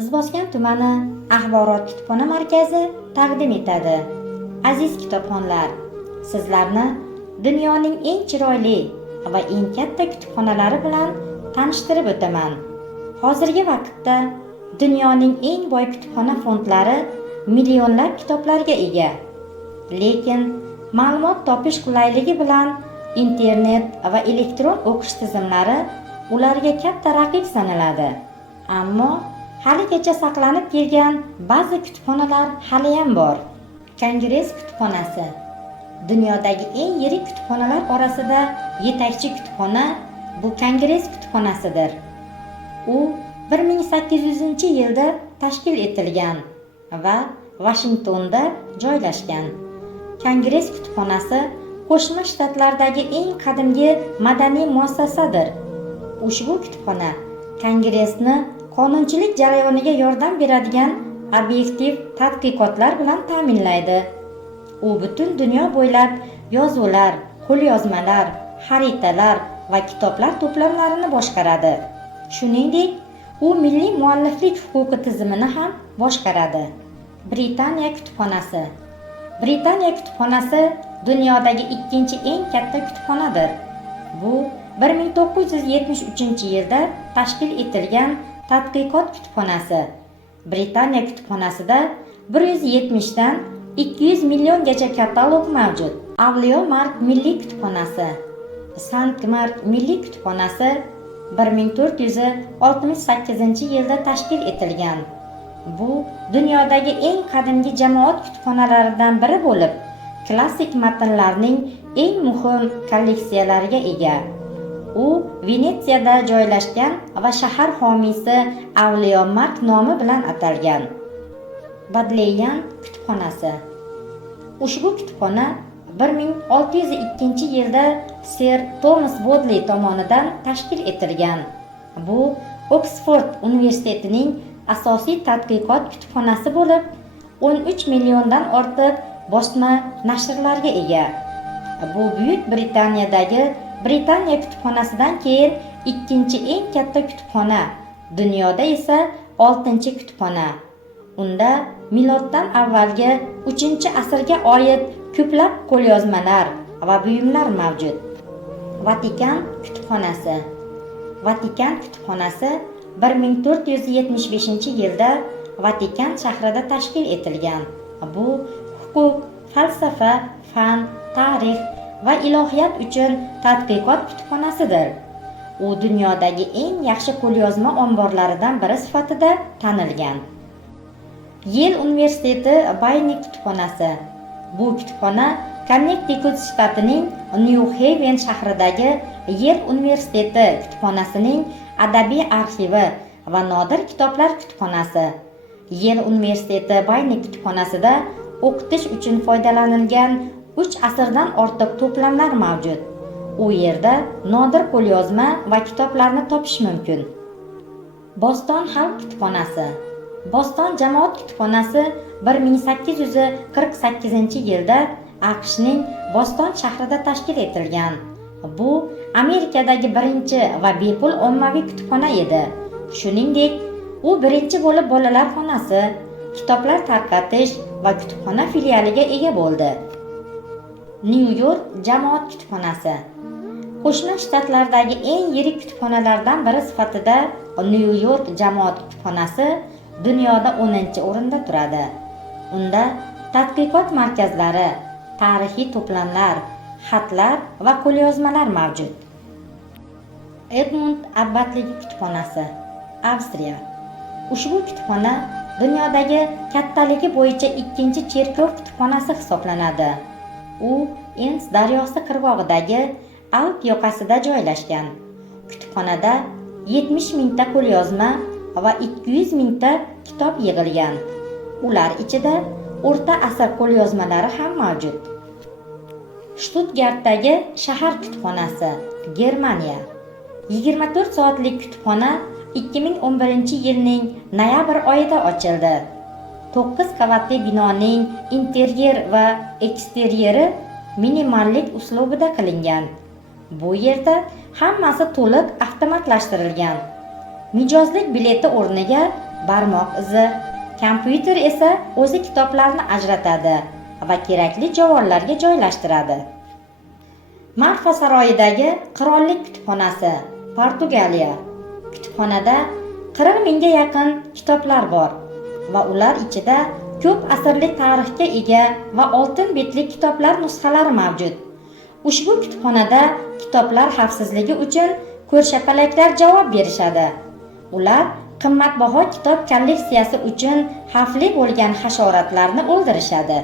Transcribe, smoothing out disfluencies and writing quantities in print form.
Izboskan tumani axborot kutubxona markazi taqdim etadi. Aziz kitobxonlar, sizlarni dunyoning eng chiroyli va eng katta kutubxonalari bilan tanishtirib o'taman. Hozirgi vaqtda dunyoning eng boy kutubxona fondlari millionlab kitoblarga ega. Lekin ma'lumot topish qulayligi bilan internet va elektron o'qish tizimlari ularga katta raqib sanaladi. Ammo haligacha saqlanib kelgan ba'zi kutubxonalar haliyam bor. Kongress kutubxonasi dunyodagi eng yirik kutubxonalar orasida yetakchi kutubxona bu Kongress kutubxonasidir. U 1800-yilda tashkil etilgan va Vashingtonda joylashgan. Kongress kutubxonasi Qo'shma Shtatlardagi eng qadimgi madaniy muassasadir. Ushbu kutubxona Kongressni qonunchilik jarayoniga yordam beradigan obyektiv tadqiqotlar bilan ta'minlaydi. U butun dunyo bo'ylab yozuvlar, qo'lyozmalar, xaritalar va kitoblar to'plamlarini boshqaradi. Shuningdek, u milliy mualliflik huquqi tizimini ham boshqaradi. Britaniya kutubxonasi. Britaniya kutubxonasi dunyodagi ikkinchi eng katta kutubxonadir. Bu 1973-yilda tashkil etilgan tadqiqot kutubxonasi. Britaniya kutubxonasida 170 dan 200 milliongacha katalog mavjud. Avliyo Mark milliy kutubxonasi. Sankt Mark milliy kutubxonasi 1468-yilda tashkil etilgan. Bu dunyodagi eng qadimgi jamoat kutubxonalaridan biri bo'lib, klassik matnlarning eng muhim kolleksiyalariga ega. U Venetsiyada joylashgan va shahar homiysi Avliyo Mark nomi bilan atalgan. Bodleian kutubxonasi. Ushbu kutubxona 1602-yilda Sir Thomas Bodley tomonidan tashkil etilgan. Bu Oksford universitetining asosiy tadqiqot kutubxonasi bo'lib, 13 milliondan ortiq bosma nashrlarga ega. Bu Buyuk Britaniyadagi Britaniya kutubxonasidan keyin ikkinchi eng katta kutubxona, dunyoda esa 6-kutubxona. Unda miloddan avvalgi 3-asrga oid ko'plab qo'lyozmalar va buyumlar mavjud. Vatikan kutubxonasi. Vatikan kutubxonasi 1475-yilda Vatikan shahrida tashkil etilgan. Bu huquq, falsafa, fan, tarix va ilohiyat uchun tadqiqot kutubxonasidir. U dunyodagi eng yaxshi qo'lyozma omborlaridan biri sifatida tanilgan. Yale universiteti Baynek kutubxonasi. Bu kutubxona Connecticut shtatining New Haven shahridagi Yale universiteti kutubxonasining adabiy arxivi va nodir kitoblar kutubxonasi. Yale universiteti Baynek kutubxonasida o'qitish uchun foydalanilgan 3 asrdan ortiq to'plamlar mavjud. U yerda nodir qo'lyozma va kitoblarni topish mumkin. Boston xalq kutubxonasi. Boston jamoat kutubxonasi 1848-yilda AQShning Boston shahrida tashkil etilgan. Bu Amerikadagi birinchi va bepul ommaviy kutubxona edi. Shuningdek, u birinchi bo'lib bolalar xonasi, kitoblar tarqatish va kutubxona filialiga ega bo'ldi. New York jamoat kutubxonasi. Qo'shma Shtatlardagi eng yirik kutubxonalardan biri sifatida New York jamoat kutubxonasi dunyoda 10-o'rinda turadi. Unda tadqiqot markazlari, tarixiy to'plamlar, xatlar va qo'lyozmalar mavjud. Edmund abbatligi kutubxonasi. Avstriya. Ushbu kutubxona dunyodagi kattaligi bo'yicha ikkinchi cherkov kutubxonasi hisoblanadi. U Enz daryosi qirg'og'idagi Alp yoqasida joylashgan. Kutubxonada 70 mingta qo'lyozma va 200 mingta kitob yig'ilgan. Ular ichida o'rta asr qo'lyozmalari ham mavjud. Stuttgartdagi shahar kutubxonasi, Germaniya. 24 soatlik kutubxona 2011-yilning noyabr oyida ochildi. 9 qavatli binoning interyer va eksteryeri minimallik uslubida qilingan. Bu yerda hammasi to'liq avtomatlashtirilgan. Mijozlik bileti o'rniga barmoq izi. Kompyuter esa o'zi kitoblarni ajratadi va kerakli javonlarga joylashtiradi. Marfa saroyidagi qirollik kutubxonasi, Portugaliya. Kutubxonada 40 mingga yaqin kitoblar bor va ular ichida ko'p asrlik tarixga ega va oltin betli kitoblar nusxalari mavjud. Ushbu kutubxonada kitoblar xavfsizligi uchun ko'rshapalaklar javob berishadi. Ular qimmatbaho kitob kolleksiyasi uchun xavfli bo'lgan hasharotlarni o'ldirishadi.